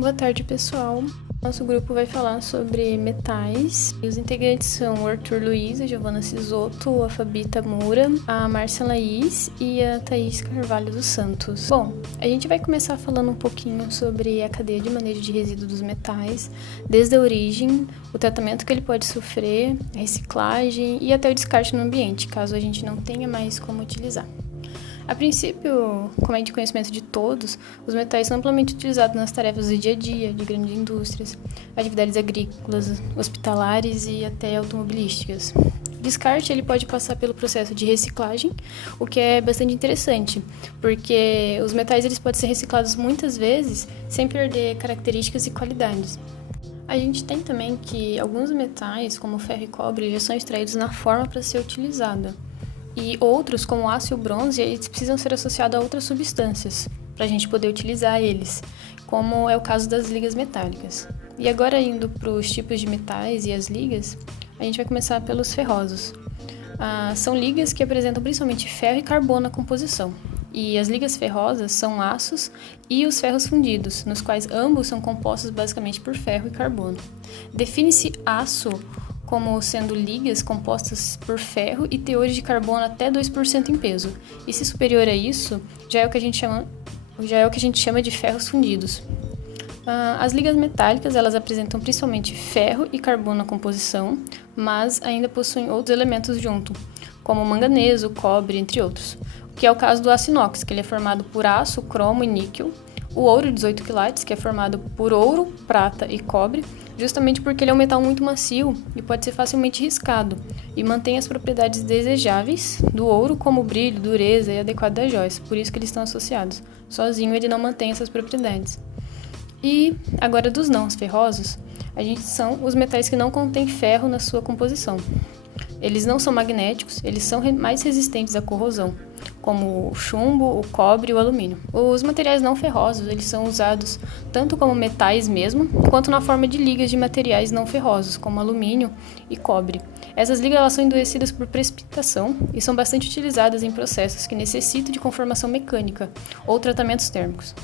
Boa tarde, pessoal. Nosso grupo vai falar sobre metais. E os integrantes são o Arthur Luiz, a Giovana Cisoto, a Fabi Tamura, a Márcia Laís e a Thaís Carvalho dos Santos. Bom, a gente vai começar falando um pouquinho sobre a cadeia de manejo de resíduos dos metais, desde a origem, o tratamento que ele pode sofrer, a reciclagem e até o descarte no ambiente, caso a gente não tenha mais como utilizar. A princípio, como é de conhecimento de todos, os metais são amplamente utilizados nas tarefas do dia a dia, de grandes indústrias, atividades agrícolas, hospitalares e até automobilísticas. O descarte ele pode passar pelo processo de reciclagem, o que é bastante interessante, porque os metais eles podem ser reciclados muitas vezes sem perder características e qualidades. A gente tem também que alguns metais, como ferro e cobre, já são extraídos na forma para ser utilizada. E outros, como o aço e o bronze, eles precisam ser associados a outras substâncias para a gente poder utilizar eles, como é o caso das ligas metálicas. E agora, indo para os tipos de metais e as ligas, a gente vai começar pelos ferrosos. São ligas que apresentam principalmente ferro e carbono na composição. E as ligas ferrosas são aços e os ferros fundidos, nos quais ambos são compostos basicamente por ferro e carbono. Define-se aço como sendo ligas compostas por ferro e teores de carbono até 2% em peso. E se superior a isso, já é o que a gente chama de ferros fundidos. As ligas metálicas, elas apresentam principalmente ferro e carbono na composição, mas ainda possuem outros elementos junto, como o manganês, o cobre, entre outros. Que é o caso do aço inox, que ele é formado por aço, cromo e níquel. O ouro 18 quilates, que é formado por ouro, prata e cobre, justamente porque ele é um metal muito macio e pode ser facilmente riscado, e mantém as propriedades desejáveis do ouro, como brilho, dureza e adequado das joias, por isso que eles estão associados. Sozinho ele não mantém essas propriedades. E agora dos não ferrosos, são os metais que não contêm ferro na sua composição. Eles não são magnéticos, eles são mais resistentes à corrosão, como o chumbo, o cobre e o alumínio. Os materiais não ferrosos, eles são usados tanto como metais mesmo, quanto na forma de ligas de materiais não ferrosos, como alumínio e cobre. Essas ligas elas são endurecidas por precipitação e são bastante utilizadas em processos que necessitam de conformação mecânica ou tratamentos térmicos.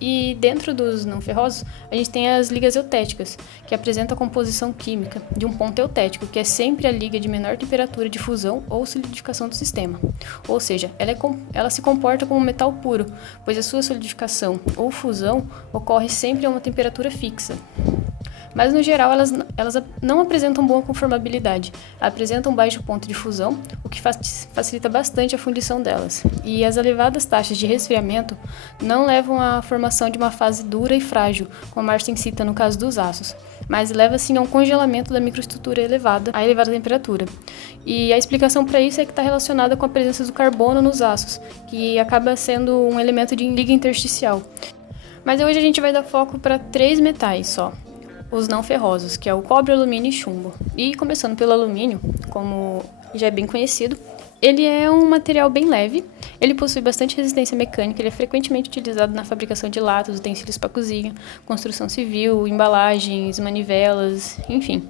E dentro dos não ferrosos, a gente tem as ligas eutéticas, que apresentam a composição química de um ponto eutético, que é sempre a liga de menor temperatura de fusão ou solidificação do sistema. Ou seja, ela se comporta como um metal puro, pois a sua solidificação ou fusão ocorre sempre a uma temperatura fixa. Mas, no geral, elas não apresentam boa conformabilidade, apresentam baixo ponto de fusão, o que facilita bastante a fundição delas. E as elevadas taxas de resfriamento não levam à formação de uma fase dura e frágil, como a Martin cita no caso dos aços, mas leva sim a um congelamento da microestrutura elevada a elevada temperatura. E a explicação para isso é que está relacionada com a presença do carbono nos aços, que acaba sendo um elemento de liga intersticial. Mas hoje a gente vai dar foco para 3 metais só. Os não ferrosos, que é o cobre, alumínio e chumbo. E começando pelo alumínio, como já é bem conhecido, ele é um material bem leve, ele possui bastante resistência mecânica, ele é frequentemente utilizado na fabricação de latas, utensílios para cozinha, construção civil, embalagens, manivelas, enfim.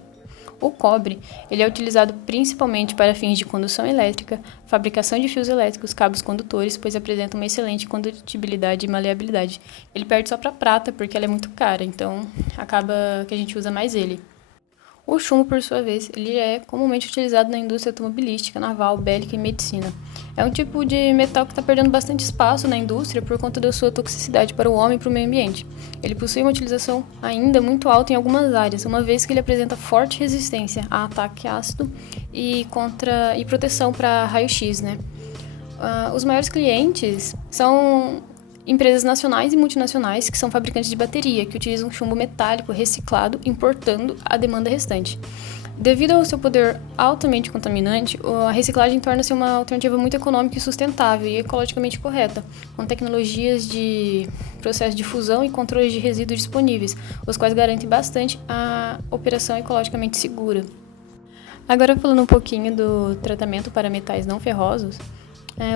O cobre, ele é utilizado principalmente para fins de condução elétrica, fabricação de fios elétricos, cabos condutores, pois apresenta uma excelente condutibilidade e maleabilidade. Ele perde só para a prata, porque ela é muito cara, então acaba que a gente usa mais ele. O chumbo, por sua vez, ele é comumente utilizado na indústria automobilística, naval, bélica e medicina. É um tipo de metal que está perdendo bastante espaço na indústria por conta da sua toxicidade para o homem e para o meio ambiente. Ele possui uma utilização ainda muito alta em algumas áreas, uma vez que ele apresenta forte resistência a ataque ácido e proteção para raio-x, né? Os maiores clientes são empresas nacionais e multinacionais que são fabricantes de bateria, que utilizam chumbo metálico reciclado, importando a demanda restante. Devido ao seu poder altamente contaminante, a reciclagem torna-se uma alternativa muito econômica e sustentável e ecologicamente correta, com tecnologias de processo de fusão e controle de resíduos disponíveis, os quais garantem bastante a operação ecologicamente segura. Agora, falando um pouquinho do tratamento para metais não ferrosos,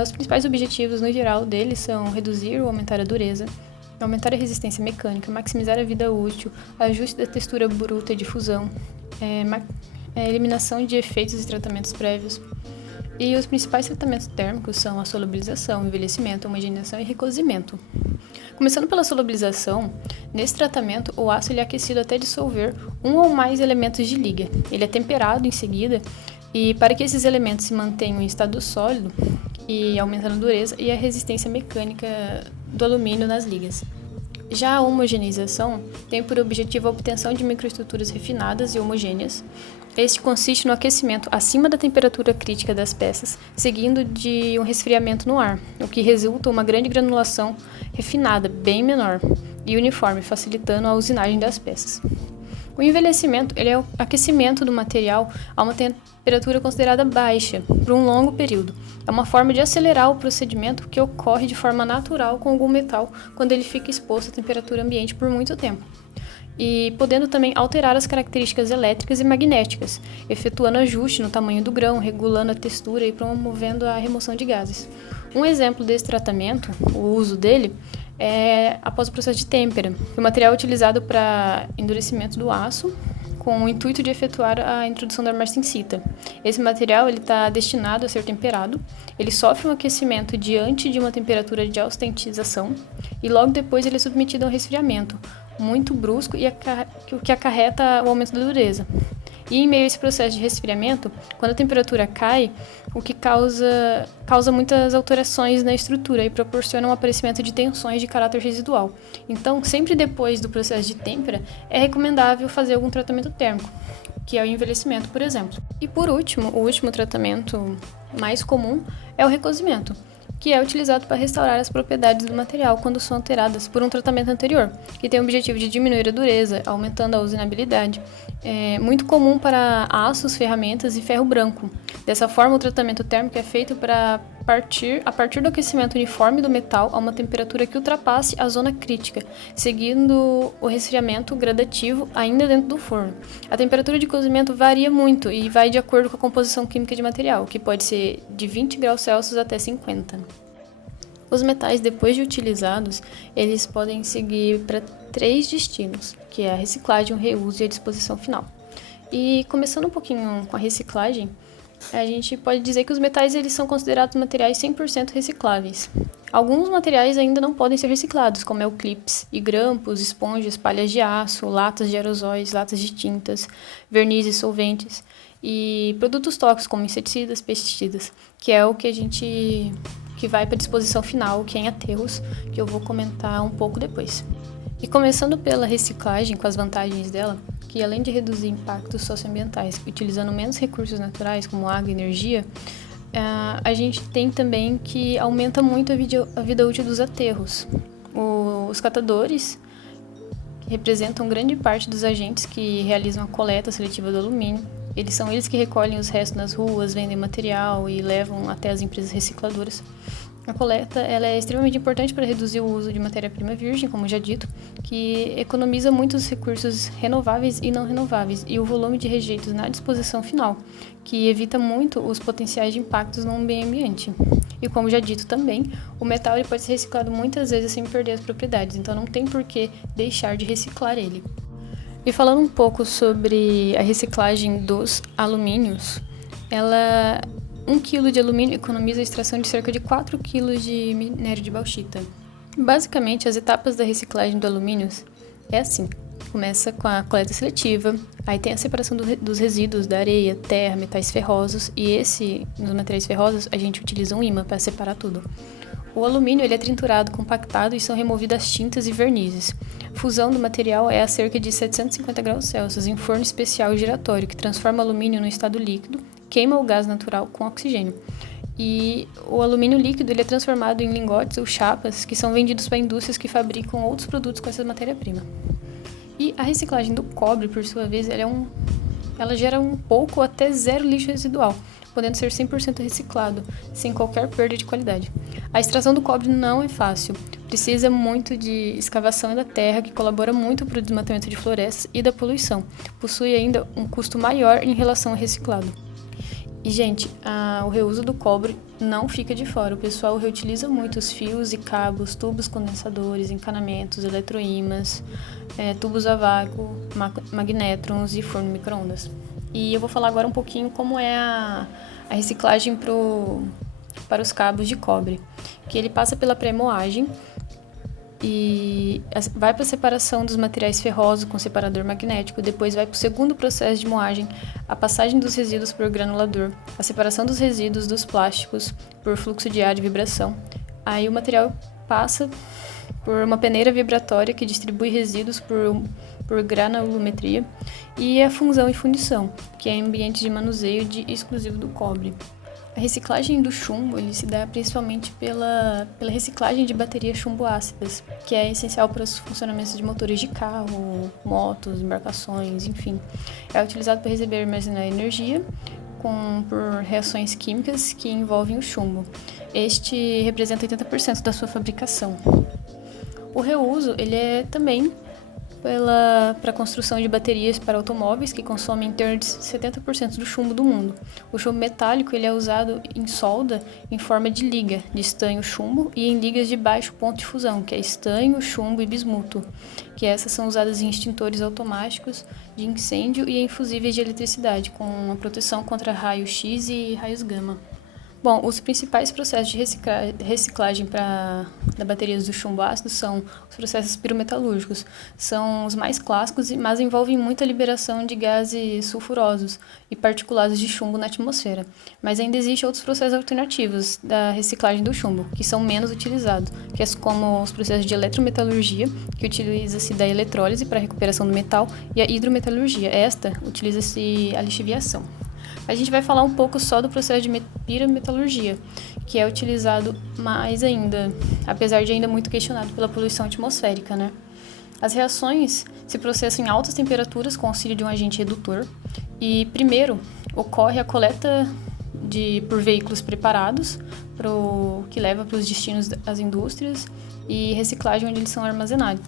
os principais objetivos, no geral, deles são reduzir ou aumentar a dureza, aumentar a resistência mecânica, maximizar a vida útil, ajuste da textura bruta de fusão, eliminação de efeitos e tratamentos prévios. E os principais tratamentos térmicos são a solubilização, envelhecimento, homogeneização e recozimento. Começando pela solubilização, Nesse tratamento, o aço ele é aquecido até dissolver um ou mais elementos de liga. Ele é temperado em seguida e para que esses elementos se mantenham em estado sólido e aumentando a dureza e a resistência mecânica do alumínio nas ligas. Já a homogeneização tem por objetivo a obtenção de microestruturas refinadas e homogêneas. Este consiste no aquecimento acima da temperatura crítica das peças, seguindo de um resfriamento no ar, o que resulta em uma grande granulação refinada, bem menor, e uniforme, facilitando a usinagem das peças. O envelhecimento ele é o aquecimento do material a uma temperatura considerada baixa por um longo período. É uma forma de acelerar o procedimento que ocorre de forma natural com algum metal quando ele fica exposto à temperatura ambiente por muito tempo. E podendo também alterar as características elétricas e magnéticas, efetuando ajuste no tamanho do grão, regulando a textura e promovendo a remoção de gases. Um exemplo desse tratamento, o uso dele, é após o processo de têmpera. O material é utilizado para endurecimento do aço, com o intuito de efetuar a introdução da martensita. Esse material está destinado a ser temperado, ele sofre um aquecimento diante de uma temperatura de austentização e logo depois ele é submetido a um resfriamento muito brusco e o que acarreta o aumento da dureza. E em meio a esse processo de resfriamento, quando a temperatura cai, o que causa muitas alterações na estrutura e proporciona um aparecimento de tensões de caráter residual. Então, sempre depois do processo de têmpera, é recomendável fazer algum tratamento térmico, que é o envelhecimento, por exemplo. E por último, o último tratamento mais comum é o recozimento, que é utilizado para restaurar as propriedades do material quando são alteradas por um tratamento anterior, que tem o objetivo de diminuir a dureza, aumentando a usinabilidade. É muito comum para aços, ferramentas e ferro branco. Dessa forma, o tratamento térmico é feito a partir do aquecimento uniforme do metal a uma temperatura que ultrapasse a zona crítica, seguindo o resfriamento gradativo ainda dentro do forno. A temperatura de cozimento varia muito e vai de acordo com a composição química de material, que pode ser de 20 graus Celsius até 50. Os metais, depois de utilizados, eles podem seguir para 3 destinos, que é a reciclagem, o reuso e a disposição final. E começando um pouquinho com a reciclagem, a gente pode dizer que os metais eles são considerados materiais 100% recicláveis. Alguns materiais ainda não podem ser reciclados, como é o clips e grampos, esponjas, palhas de aço, latas de aerosóis, latas de tintas, vernizes, solventes e produtos tóxicos como inseticidas, pesticidas, que é o que vai para a disposição final, que é em aterros, que eu vou comentar um pouco depois. E começando pela reciclagem, com as vantagens dela, que além de reduzir impactos socioambientais, utilizando menos recursos naturais, como água e energia, a gente tem também que aumenta muito a vida útil dos aterros. Os catadores, que representam grande parte dos agentes que realizam a coleta seletiva do alumínio, são eles que recolhem os restos nas ruas, vendem material e levam até as empresas recicladoras. A coleta ela é extremamente importante para reduzir o uso de matéria-prima virgem, como já dito, que economiza muitos recursos renováveis e não renováveis, e o volume de rejeitos na disposição final, que evita muito os potenciais de impactos no meio ambiente. E como já dito também, o metal ele pode ser reciclado muitas vezes sem perder as propriedades, então não tem por que deixar de reciclar ele. E falando um pouco sobre a reciclagem dos alumínios, 1 kg de alumínio economiza a extração de cerca de 4 kg de minério de bauxita. Basicamente, as etapas da reciclagem do alumínio é assim. Começa com a coleta seletiva, aí tem a separação dos resíduos da areia, terra, metais ferrosos, e nos materiais ferrosos, a gente utiliza um ímã para separar tudo. O alumínio ele é triturado, compactado e são removidas as tintas e vernizes. A fusão do material é a cerca de 750 graus Celsius em forno especial giratório, que transforma o alumínio no estado líquido, queima o gás natural com oxigênio. E o alumínio líquido ele é transformado em lingotes ou chapas, que são vendidos para indústrias que fabricam outros produtos com essa matéria-prima. E a reciclagem do cobre, por sua vez, ela gera um pouco ou até zero lixo residual, podendo ser 100% reciclado, sem qualquer perda de qualidade. A extração do cobre não é fácil, precisa muito de escavação da terra, que colabora muito para o desmatamento de florestas e da poluição. Possui ainda um custo maior em relação ao reciclado. E, gente, o reuso do cobre não fica de fora. O pessoal reutiliza muito os fios e cabos, tubos condensadores, encanamentos, eletroímãs, tubos a vácuo, magnétrons e forno micro-ondas. E eu vou falar agora um pouquinho como é a reciclagem para os cabos de cobre, que ele passa pela pré-moagem, e vai para a separação dos materiais ferrosos com separador magnético, depois vai para o segundo processo de moagem, a passagem dos resíduos por granulador, a separação dos resíduos dos plásticos por fluxo de ar e vibração. Aí o material passa por uma peneira vibratória que distribui resíduos por granulometria e a função e fundição, que é ambiente de manuseio exclusivo do cobre. A reciclagem do chumbo ele se dá principalmente pela reciclagem de baterias chumbo-ácidas, que é essencial para os funcionamentos de motores de carro, motos, embarcações, enfim. É utilizado para receber e armazenar energia por reações químicas que envolvem o chumbo. Este representa 80% da sua fabricação. O reuso ele é também para a construção de baterias para automóveis, que consomem em torno de 70% do chumbo do mundo. O chumbo metálico ele é usado em solda em forma de liga, de estanho-chumbo, e em ligas de baixo ponto de fusão, que é estanho, chumbo e bismuto, que essas são usadas em extintores automáticos de incêndio e em fusíveis de eletricidade, com uma proteção contra raios X e raios gama. Bom, os principais processos de reciclagem da baterias do chumbo ácido são os processos pirometalúrgicos. São os mais clássicos, mas envolvem muita liberação de gases sulfurosos e particulados de chumbo na atmosfera. Mas ainda existem outros processos alternativos da reciclagem do chumbo, que são menos utilizados, que é como os processos de eletrometalurgia, que utiliza-se da eletrólise para a recuperação do metal, e a hidrometalurgia. Esta utiliza-se a lixiviação. A gente vai falar um pouco só do processo de pirometalurgia, que é utilizado mais ainda, apesar de ainda muito questionado pela poluição atmosférica, né? As reações se processam em altas temperaturas com auxílio de um agente redutor e, primeiro, ocorre a coleta por veículos preparados, que leva para os destinos das indústrias e reciclagem onde eles são armazenados.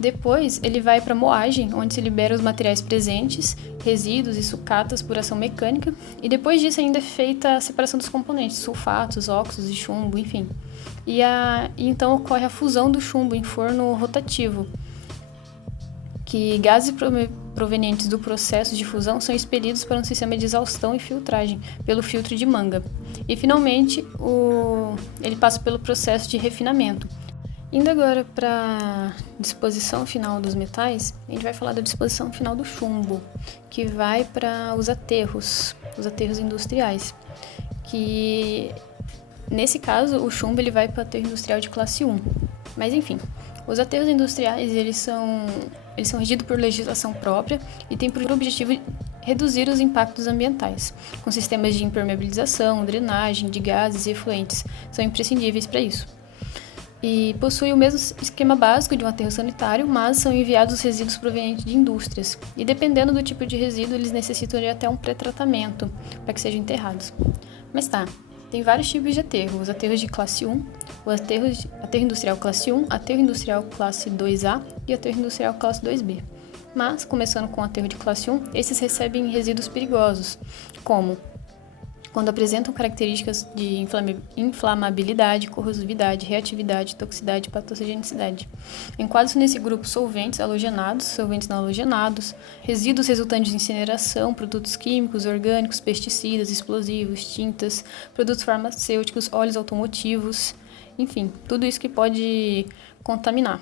Depois, ele vai para a moagem, onde se libera os materiais presentes, resíduos e sucatas por ação mecânica, e depois disso ainda é feita a separação dos componentes, sulfatos, óxidos de chumbo, enfim. E então ocorre a fusão do chumbo em forno rotativo, que gases provenientes do processo de fusão são expelidos para um sistema de exaustão e filtragem pelo filtro de Manga. E, finalmente, ele passa pelo processo de refinamento. Indo agora para a disposição final dos metais, a gente vai falar da disposição final do chumbo, que vai para os aterros industriais, que nesse caso o chumbo ele vai para o aterro industrial de classe 1. Mas enfim, os aterros industriais eles são regidos por legislação própria e têm por objetivo reduzir os impactos ambientais, com sistemas de impermeabilização, drenagem de gases e efluentes, são imprescindíveis para isso. E possui o mesmo esquema básico de um aterro sanitário, mas são enviados os resíduos provenientes de indústrias. E dependendo do tipo de resíduo, eles necessitam de até um pré-tratamento para que sejam enterrados. Mas tá, tem vários tipos de aterro. Os aterros de classe 1, o aterro industrial classe 1, aterro industrial classe 2A e aterro industrial classe 2B. Mas, começando com o aterro de classe 1, esses recebem resíduos perigosos, como quando apresentam características de inflamabilidade, corrosividade, reatividade, toxicidade e patogenicidade. Enquadram-se nesse grupo solventes halogenados, solventes não halogenados, resíduos resultantes de incineração, produtos químicos, orgânicos, pesticidas, explosivos, tintas, produtos farmacêuticos, óleos automotivos, enfim, tudo isso que pode contaminar.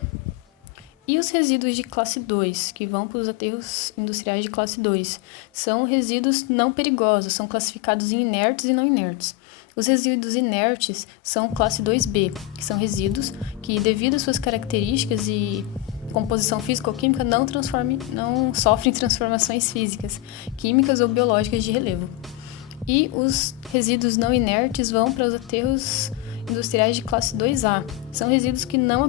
E os resíduos de classe 2, que vão para os aterros industriais de classe 2, são resíduos não perigosos, são classificados em inertes e não inertes. Os resíduos inertes são classe 2B, que são resíduos que, devido às suas características e composição físico-química, não sofrem transformações físicas, químicas ou biológicas de relevo. E os resíduos não inertes vão para os aterros industriais de classe 2A. São resíduos que não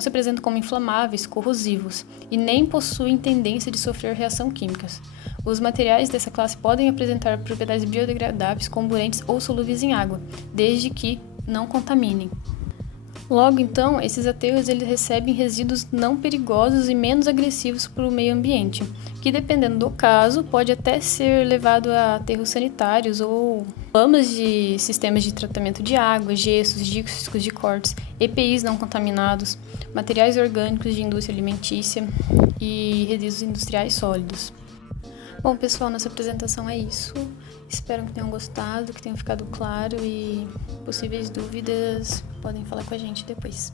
se apresentam como inflamáveis, corrosivos e nem possuem tendência de sofrer reação químicas. Os materiais dessa classe podem apresentar propriedades biodegradáveis, comburentes ou solúveis em água, desde que não contaminem. Logo, então, esses aterros eles recebem resíduos não perigosos e menos agressivos para o meio ambiente, que, dependendo do caso, pode até ser levado a aterros sanitários ou lamas de sistemas de tratamento de água, gessos, discos de cortes, EPIs não contaminados, materiais orgânicos de indústria alimentícia e resíduos industriais sólidos. Bom, pessoal, nossa apresentação é isso. Espero que tenham gostado, que tenham ficado claro e possíveis dúvidas podem falar com a gente depois.